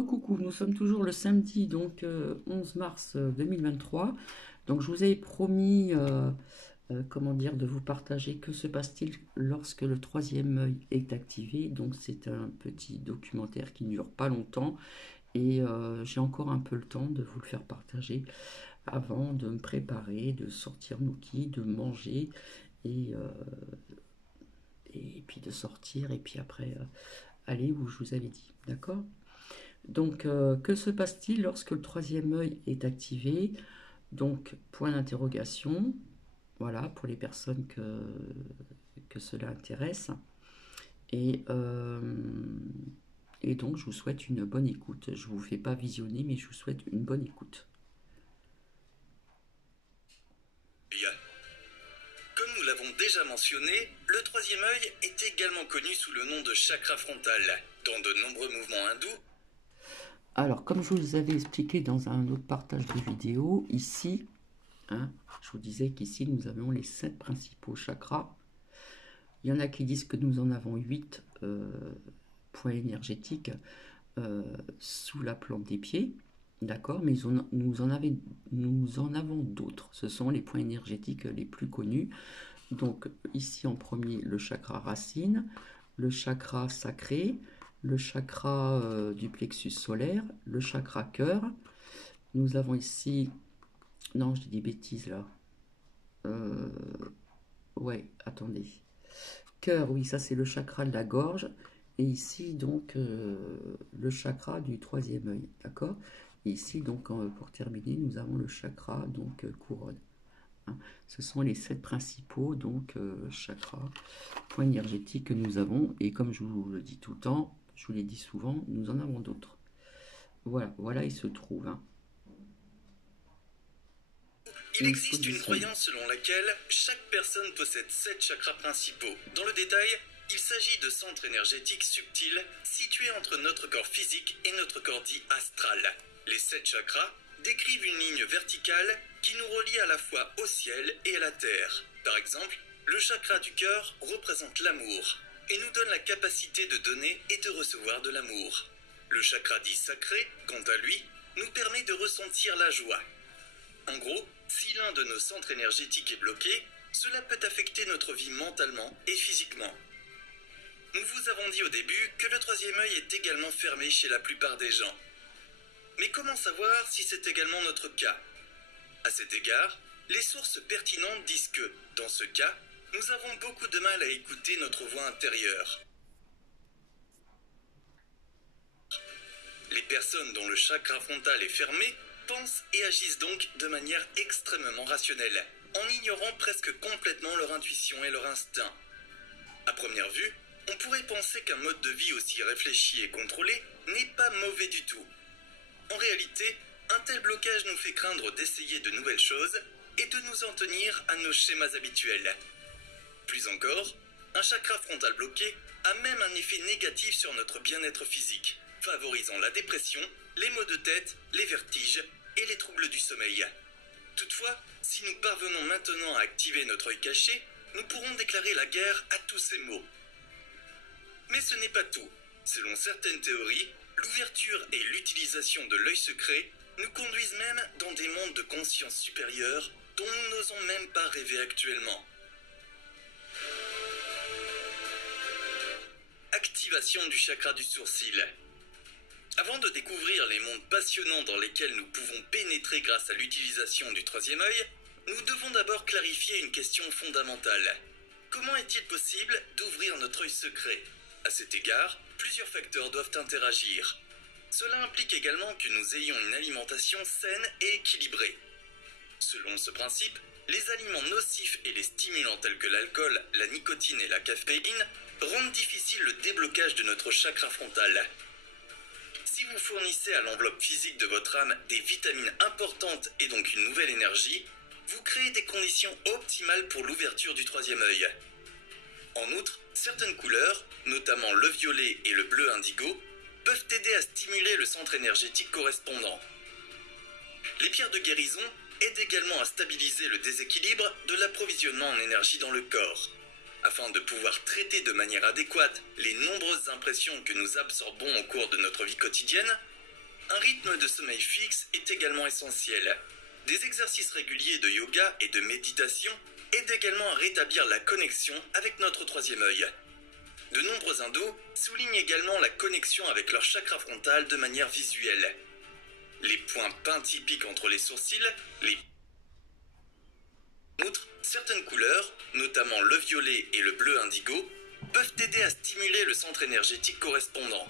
Coucou, nous sommes toujours le samedi, donc 11 mars 2023. Donc je vous avais promis, comment dire, de vous partager que se passe-t-il lorsque le troisième œil est activé. Donc c'est un petit documentaire qui ne dure pas longtemps et j'ai encore un peu le temps de vous le faire partager avant de me préparer, de sortir Nookie, de manger et, euh, et puis de sortir et puis après aller où je vous avais dit, d'accord? Donc, que se passe-t-il lorsque le troisième œil est activé? Donc, point d'interrogation, voilà, pour les personnes que cela intéresse. Et, euh, et donc, je vous souhaite une bonne écoute. Je ne vous fais pas visionner, mais je vous souhaite une bonne écoute. Comme nous l'avons déjà mentionné, le troisième œil est également connu sous le nom de chakra frontal. Dans de nombreux mouvements hindous, Alors, comme je vous avais expliqué dans un autre partage de vidéo, ici, hein, je vous disais qu'ici, nous avons les 7 principaux chakras. Il y en a qui disent que nous en avons 8 points énergétiques sous la plante des pieds, d'accord, mais nous en avons d'autres. Ce sont les points énergétiques les plus connus. Donc ici en premier, le chakra racine, le chakra sacré, le chakra du plexus solaire, le chakra cœur. Nous avons ici, non, je dis des bêtises là. Ouais, attendez. Cœur, oui, ça c'est le chakra de la gorge. Et ici, donc, le chakra du troisième œil, d'accord? Et ici, donc, pour terminer, nous avons le chakra, donc, couronne. Hein. Ce sont les 7 principaux, donc, chakras, points énergétiques que nous avons. Et comme je vous le dis tout le temps, je vous l'ai dit souvent, nous en avons d'autres. Voilà, voilà, il se trouve. Hein. il existe une croyance selon laquelle chaque personne possède 7 chakras principaux. Dans le détail, il s'agit de centres énergétiques subtils situés entre notre corps physique et notre corps dit astral. Les 7 chakras décrivent une ligne verticale qui nous relie à la fois au ciel et à la terre. Par exemple, le chakra du cœur représente l'amour et nous donne la capacité de donner et de recevoir de l'amour. Le chakra dit sacré, quant à lui, nous permet de ressentir la joie. En gros, si l'un de nos centres énergétiques est bloqué, cela peut affecter notre vie mentalement et physiquement. Nous vous avons dit au début que le troisième œil est également fermé chez la plupart des gens. Mais comment savoir si c'est également notre cas? À cet égard, les sources pertinentes disent que, dans ce cas, nous avons beaucoup de mal à écouter notre voix intérieure. Les personnes dont le chakra frontal est fermé pensent et agissent donc de manière extrêmement rationnelle, en ignorant presque complètement leur intuition et leur instinct. À première vue, on pourrait penser qu'un mode de vie aussi réfléchi et contrôlé n'est pas mauvais du tout. En réalité, un tel blocage nous fait craindre d'essayer de nouvelles choses et de nous en tenir à nos schémas habituels. Plus encore, un chakra frontal bloqué a même un effet négatif sur notre bien-être physique, favorisant la dépression, les maux de tête, les vertiges et les troubles du sommeil. Toutefois, si nous parvenons maintenant à activer notre œil caché, nous pourrons déclarer la guerre à tous ces maux. Mais ce n'est pas tout. Selon certaines théories, l'ouverture et l'utilisation de l'œil secret nous conduisent même dans des mondes de conscience supérieure dont nous n'osons même pas rêver actuellement. Activation du chakra du sourcil. Avant de découvrir les mondes passionnants dans lesquels nous pouvons pénétrer grâce à l'utilisation du troisième œil, nous devons d'abord clarifier une question fondamentale. Comment est-il possible d'ouvrir notre œil secret? À cet égard, plusieurs facteurs doivent interagir. Cela implique également que nous ayons une alimentation saine et équilibrée. Selon ce principe, les aliments nocifs et les stimulants tels que l'alcool, la nicotine et la caféine rendent difficile le déblocage de notre chakra frontal. Si vous fournissez à l'enveloppe physique de votre âme des vitamines importantes et donc une nouvelle énergie, vous créez des conditions optimales pour l'ouverture du troisième œil. En outre, certaines couleurs, notamment le violet et le bleu indigo, peuvent aider à stimuler le centre énergétique correspondant. Les pierres de guérison aident également à stabiliser le déséquilibre de l'approvisionnement en énergie dans le corps. Afin de pouvoir traiter de manière adéquate les nombreuses impressions que nous absorbons au cours de notre vie quotidienne, Un rythme de sommeil fixe est également essentiel. Des exercices réguliers de yoga et de méditation aident également à rétablir la connexion avec notre troisième œil. De nombreux hindous soulignent également la connexion avec leur chakra frontal de manière visuelle. Les points peints typiques entre les sourcils, En outre, certaines couleurs, notamment le violet et le bleu indigo, peuvent aider à stimuler le centre énergétique correspondant.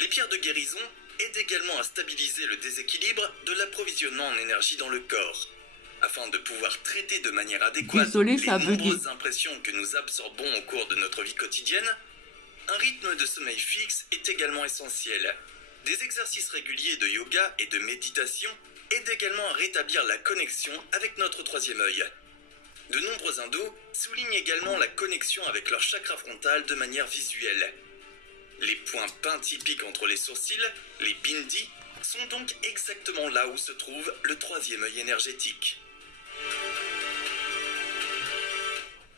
Les pierres de guérison aident également à stabiliser le déséquilibre de l'approvisionnement en énergie dans le corps, afin de pouvoir traiter de manière adéquate les nombreuses impressions que nous absorbons au cours de notre vie quotidienne. Un rythme de sommeil fixe est également essentiel. Des exercices réguliers de yoga et de méditation aident également à rétablir la connexion avec notre troisième œil. De nombreux hindous soulignent également la connexion avec leur chakra frontal de manière visuelle. Les points peints typiques entre les sourcils, les bindis, sont donc exactement là où se trouve le troisième œil énergétique.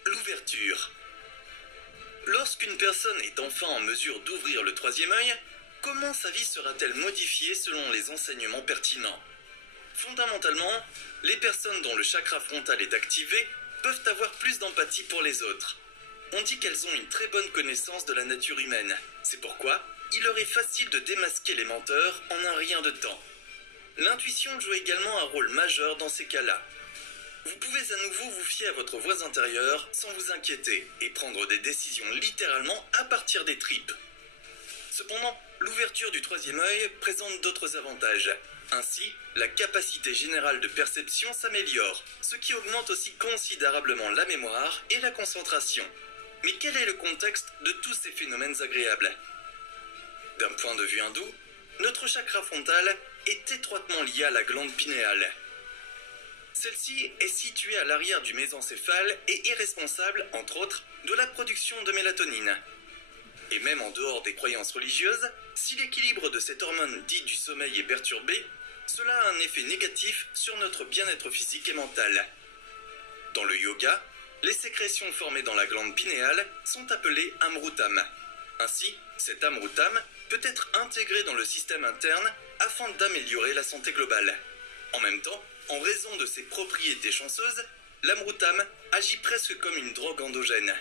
L'ouverture. Lorsqu'une personne est enfin en mesure d'ouvrir le troisième œil, comment sa vie sera-t-elle modifiée selon les enseignements pertinents? Fondamentalement, les personnes dont le chakra frontal est activé peuvent avoir plus d'empathie pour les autres. On dit qu'elles ont une très bonne connaissance de la nature humaine. C'est pourquoi il leur est facile de démasquer les menteurs en un rien de temps. L'intuition joue également un rôle majeur dans ces cas-là. Vous pouvez à nouveau vous fier à votre voix intérieure sans vous inquiéter et prendre des décisions littéralement à partir des tripes. Cependant, l'ouverture du troisième œil présente d'autres avantages. Ainsi, la capacité générale de perception s'améliore, ce qui augmente aussi considérablement la mémoire et la concentration. Mais quel est le contexte de tous ces phénomènes agréables? D'un point de vue hindou, notre chakra frontal est étroitement lié à la glande pinéale. Celle-ci est située à l'arrière du mésencéphale et est responsable, entre autres, de la production de mélatonine. Et même en dehors des croyances religieuses, si l'équilibre de cette hormone dite du sommeil est perturbé, cela a un effet négatif sur notre bien-être physique et mental. Dans le yoga, les sécrétions formées dans la glande pinéale sont appelées amrutam. Ainsi, cet amrutam peut être intégré dans le système interne afin d'améliorer la santé globale. En même temps, en raison de ses propriétés chanceuses, l'amrutam agit presque comme une drogue endogène.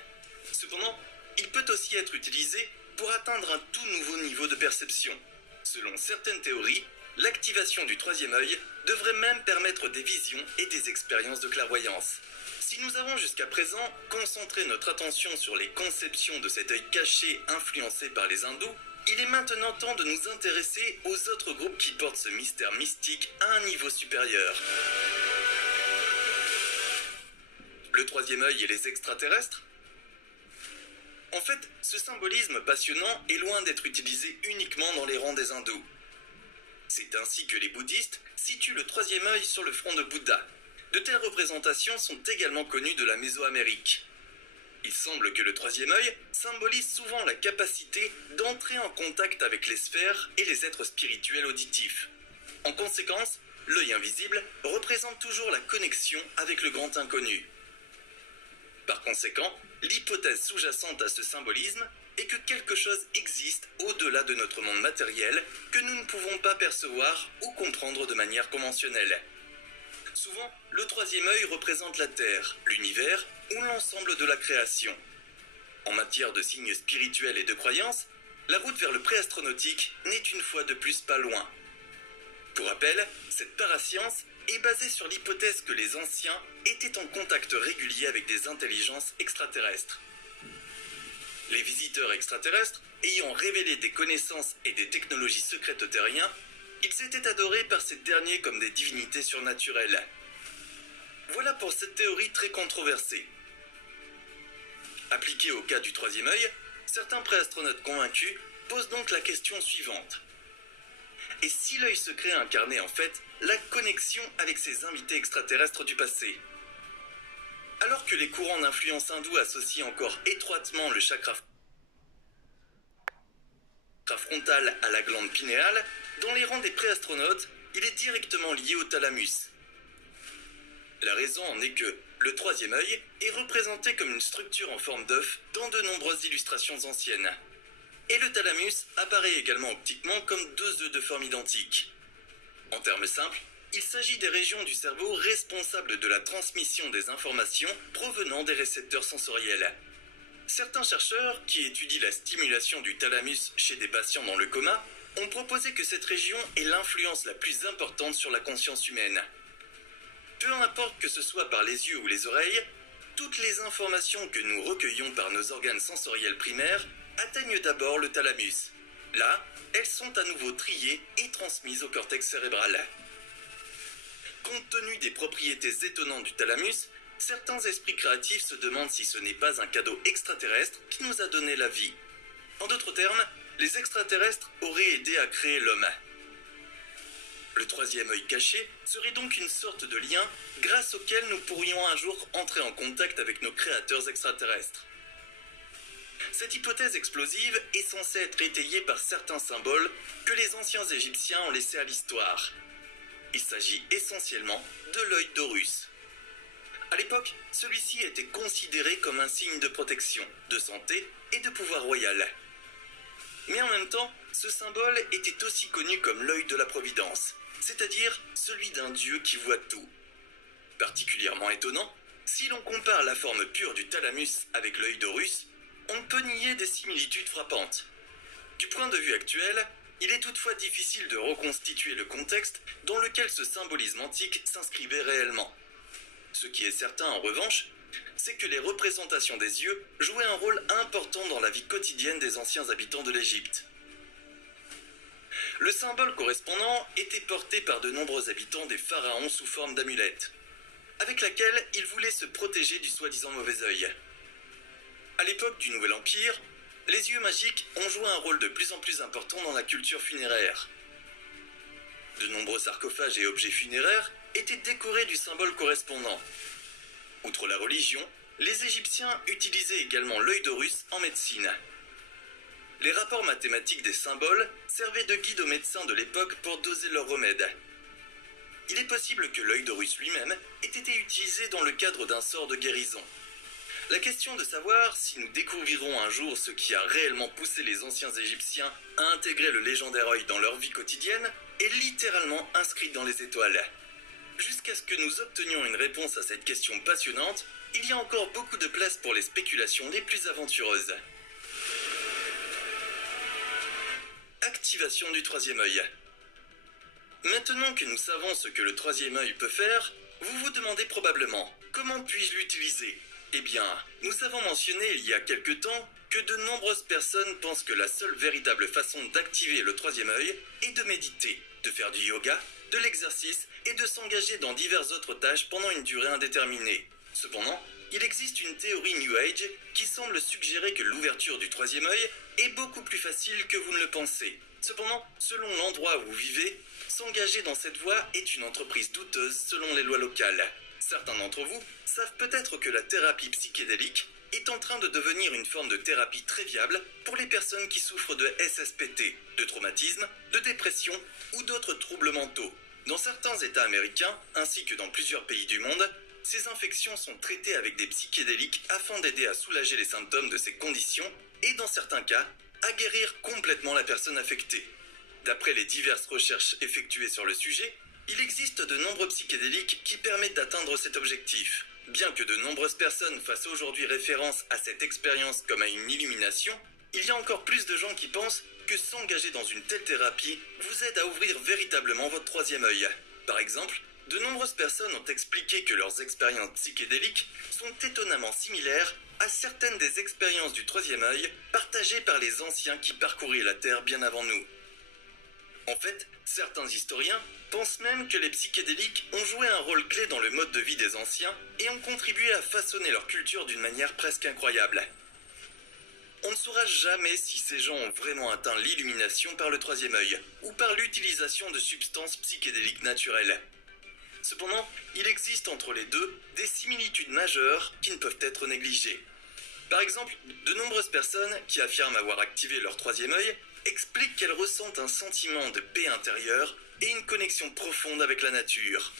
Cependant, il peut aussi être utilisé pour atteindre un tout nouveau niveau de perception. Selon certaines théories, l'activation du troisième œil devrait même permettre des visions et des expériences de clairvoyance. Si nous avons jusqu'à présent concentré notre attention sur les conceptions de cet œil caché influencé par les hindous, il est maintenant temps de nous intéresser aux autres groupes qui portent ce mystère mystique à un niveau supérieur. Le troisième œil et les extraterrestres? En fait, ce symbolisme passionnant est loin d'être utilisé uniquement dans les rangs des hindous. C'est ainsi que les bouddhistes situent le troisième œil sur le front de Bouddha. De telles représentations sont également connues de la Mésoamérique. Il semble que le troisième œil symbolise souvent la capacité d'entrer en contact avec les sphères et les êtres spirituels auditifs. En conséquence, l'œil invisible représente toujours la connexion avec le grand inconnu. Par conséquent, l'hypothèse sous-jacente à ce symbolisme est que quelque chose existe au-delà de notre monde matériel que nous ne pouvons pas percevoir ou comprendre de manière conventionnelle. Souvent, le troisième œil représente la Terre, l'univers ou l'ensemble de la création. En matière de signes spirituels et de croyances, la route vers le préastronautique n'est une fois de plus pas loin. Pour rappel, cette parascience est basée sur l'hypothèse que les anciens étaient en contact régulier avec des intelligences extraterrestres. Les visiteurs extraterrestres, ayant révélé des connaissances et des technologies secrètes aux terriens, ils étaient adorés par ces derniers comme des divinités surnaturelles. Voilà pour cette théorie très controversée. Appliquée au cas du troisième œil, certains préastronautes convaincus posent donc la question suivante. Et si l'œil secret incarnait en fait la connexion avec ses invités extraterrestres du passé? Alors que les courants d'influence hindous associent encore étroitement le chakra frontal à la glande pinéale, dans les rangs des préastronautes, il est directement lié au thalamus. La raison en est que le troisième œil est représenté comme une structure en forme d'œuf dans de nombreuses illustrations anciennes. et le thalamus apparaît également optiquement comme deux œufs de forme identique. En termes simples, il s'agit des régions du cerveau responsables de la transmission des informations provenant des récepteurs sensoriels. Certains chercheurs, qui étudient la stimulation du thalamus chez des patients dans le coma, ont proposé que cette région ait l'influence la plus importante sur la conscience humaine. Peu importe que ce soit par les yeux ou les oreilles, toutes les informations que nous recueillons par nos organes sensoriels primaires atteignent d'abord le thalamus. Là, elles sont à nouveau triées et transmises au cortex cérébral. Compte tenu des propriétés étonnantes du thalamus, certains esprits créatifs se demandent si ce n'est pas un cadeau extraterrestre qui nous a donné la vie. En d'autres termes, les extraterrestres auraient aidé à créer l'homme. Le troisième œil caché serait donc une sorte de lien grâce auquel nous pourrions un jour entrer en contact avec nos créateurs extraterrestres. Cette hypothèse explosive est censée être étayée par certains symboles que les anciens Égyptiens ont laissés à l'histoire. Il s'agit essentiellement de l'œil d'Horus. À l'époque, celui-ci était considéré comme un signe de protection, de santé et de pouvoir royal. Mais en même temps, ce symbole était aussi connu comme l'œil de la Providence, c'est-à-dire celui d'un dieu qui voit tout. Particulièrement étonnant, si l'on compare la forme pure du thalamus avec l'œil d'Horus, on ne peut nier des similitudes frappantes. Du point de vue actuel, il est toutefois difficile de reconstituer le contexte dans lequel ce symbolisme antique s'inscrivait réellement. Ce qui est certain en revanche, c'est que les représentations des yeux jouaient un rôle important dans la vie quotidienne des anciens habitants de l'Égypte. Le symbole correspondant était porté par de nombreux habitants des pharaons sous forme d'amulettes, avec laquelle ils voulaient se protéger du soi-disant mauvais œil. À l'époque du Nouvel Empire, les yeux magiques ont joué un rôle de plus en plus important dans la culture funéraire. De nombreux sarcophages et objets funéraires étaient décorés du symbole correspondant. Outre la religion, les Égyptiens utilisaient également l'œil d'Horus en médecine. Les rapports mathématiques des symboles servaient de guide aux médecins de l'époque pour doser leurs remèdes. Il est possible que l'œil d'Horus lui-même ait été utilisé dans le cadre d'un sort de guérison. La question de savoir si nous découvrirons un jour ce qui a réellement poussé les anciens Égyptiens à intégrer le légendaire œil dans leur vie quotidienne est littéralement inscrite dans les étoiles. Jusqu'à ce que nous obtenions une réponse à cette question passionnante, il y a encore beaucoup de place pour les spéculations les plus aventureuses. Activation du troisième œil. Maintenant que nous savons ce que le troisième œil peut faire, vous vous demandez probablement « Comment puis-je l'utiliser ?» Eh bien, nous avons mentionné il y a quelque temps que de nombreuses personnes pensent que la seule véritable façon d'activer le troisième œil est de méditer, de faire du yoga, de l'exercice et de s'engager dans diverses autres tâches pendant une durée indéterminée. Cependant, il existe une théorie New Age qui semble suggérer que l'ouverture du troisième œil est beaucoup plus facile que vous ne le pensez. Cependant, selon l'endroit où vous vivez, s'engager dans cette voie est une entreprise douteuse selon les lois locales. Certains d'entre vous savent peut-être que la thérapie psychédélique est en train de devenir une forme de thérapie très viable pour les personnes qui souffrent de SSPT, de traumatisme, de dépression ou d'autres troubles mentaux. Dans certains États américains, ainsi que dans plusieurs pays du monde, ces infections sont traitées avec des psychédéliques afin d'aider à soulager les symptômes de ces conditions et, dans certains cas, à guérir complètement la personne affectée. D'après les diverses recherches effectuées sur le sujet, il existe de nombreux psychédéliques qui permettent d'atteindre cet objectif. Bien que de nombreuses personnes fassent aujourd'hui référence à cette expérience comme à une illumination, il y a encore plus de gens qui pensent que s'engager dans une telle thérapie vous aide à ouvrir véritablement votre troisième œil. Par exemple, de nombreuses personnes ont expliqué que leurs expériences psychédéliques sont étonnamment similaires à certaines des expériences du troisième œil partagées par les anciens qui parcouraient la Terre bien avant nous. En fait, certains historiens pensent même que les psychédéliques ont joué un rôle clé dans le mode de vie des anciens et ont contribué à façonner leur culture d'une manière presque incroyable. On ne saura jamais si ces gens ont vraiment atteint l'illumination par le troisième œil ou par l'utilisation de substances psychédéliques naturelles. Cependant, il existe entre les deux des similitudes majeures qui ne peuvent être négligées. Par exemple, de nombreuses personnes qui affirment avoir activé leur troisième œil expliquent qu'elles ressentent un sentiment de paix intérieure et une connexion profonde avec la nature.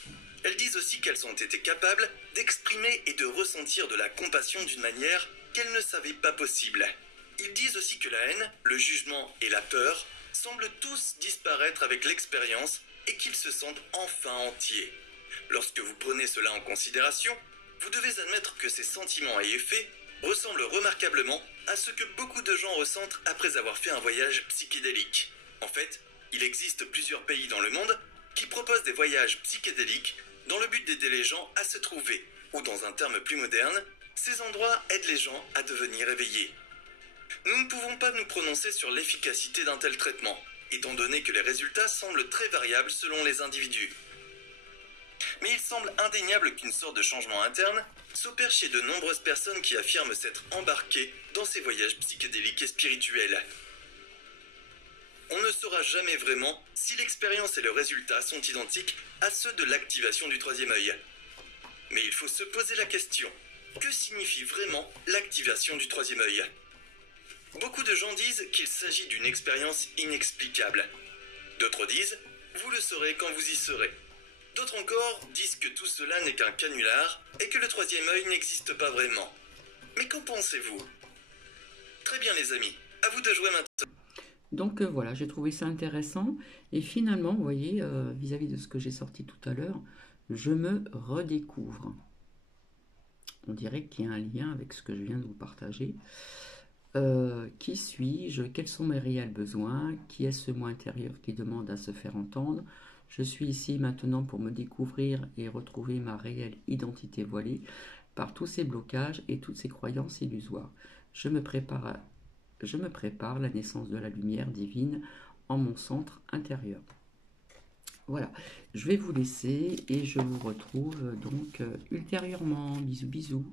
Elles disent aussi qu'elles ont été capables d'exprimer et de ressentir de la compassion d'une manière qu'elles ne savaient pas possible. Ils disent aussi que la haine, le jugement et la peur semblent tous disparaître avec l'expérience et qu'ils se sentent enfin entiers. Lorsque vous prenez cela en considération, vous devez admettre que ces sentiments et effets ressemblent remarquablement à ce que beaucoup de gens ressentent après avoir fait un voyage psychédélique. En fait, il existe plusieurs pays dans le monde qui proposent des voyages psychédéliques dans le but d'aider les gens à se trouver, ou dans un terme plus moderne, ces endroits aident les gens à devenir éveillés. Nous ne pouvons pas nous prononcer sur l'efficacité d'un tel traitement, étant donné que les résultats semblent très variables selon les individus. Mais il semble indéniable qu'une sorte de changement interne s'opère chez de nombreuses personnes qui affirment s'être embarquées dans ces voyages psychédéliques et spirituels. On ne saura jamais vraiment si l'expérience et le résultat sont identiques à ceux de l'activation du troisième œil. Mais il faut se poser la question, que signifie vraiment l'activation du troisième œil ? Beaucoup de gens disent qu'il s'agit d'une expérience inexplicable. D'autres disent, vous le saurez quand vous y serez. D'autres encore disent que tout cela n'est qu'un canular et que le troisième œil n'existe pas vraiment. Mais qu'en pensez-vous ? Très bien les amis, à vous de jouer maintenant. Donc voilà, j'ai trouvé ça intéressant. Et finalement, vous voyez, vis-à-vis de ce que j'ai sorti tout à l'heure, je me redécouvre. On dirait qu'il y a un lien avec ce que je viens de vous partager. Qui suis-je? Quels sont mes réels besoins? Qui est ce moi intérieur qui demande à se faire entendre? Je suis ici maintenant pour me découvrir et retrouver ma réelle identité voilée par tous ces blocages et toutes ces croyances illusoires. Je me prépare la naissance de la lumière divine en mon centre intérieur. Voilà, je vais vous laisser et je vous retrouve donc ultérieurement. Bisous, bisous.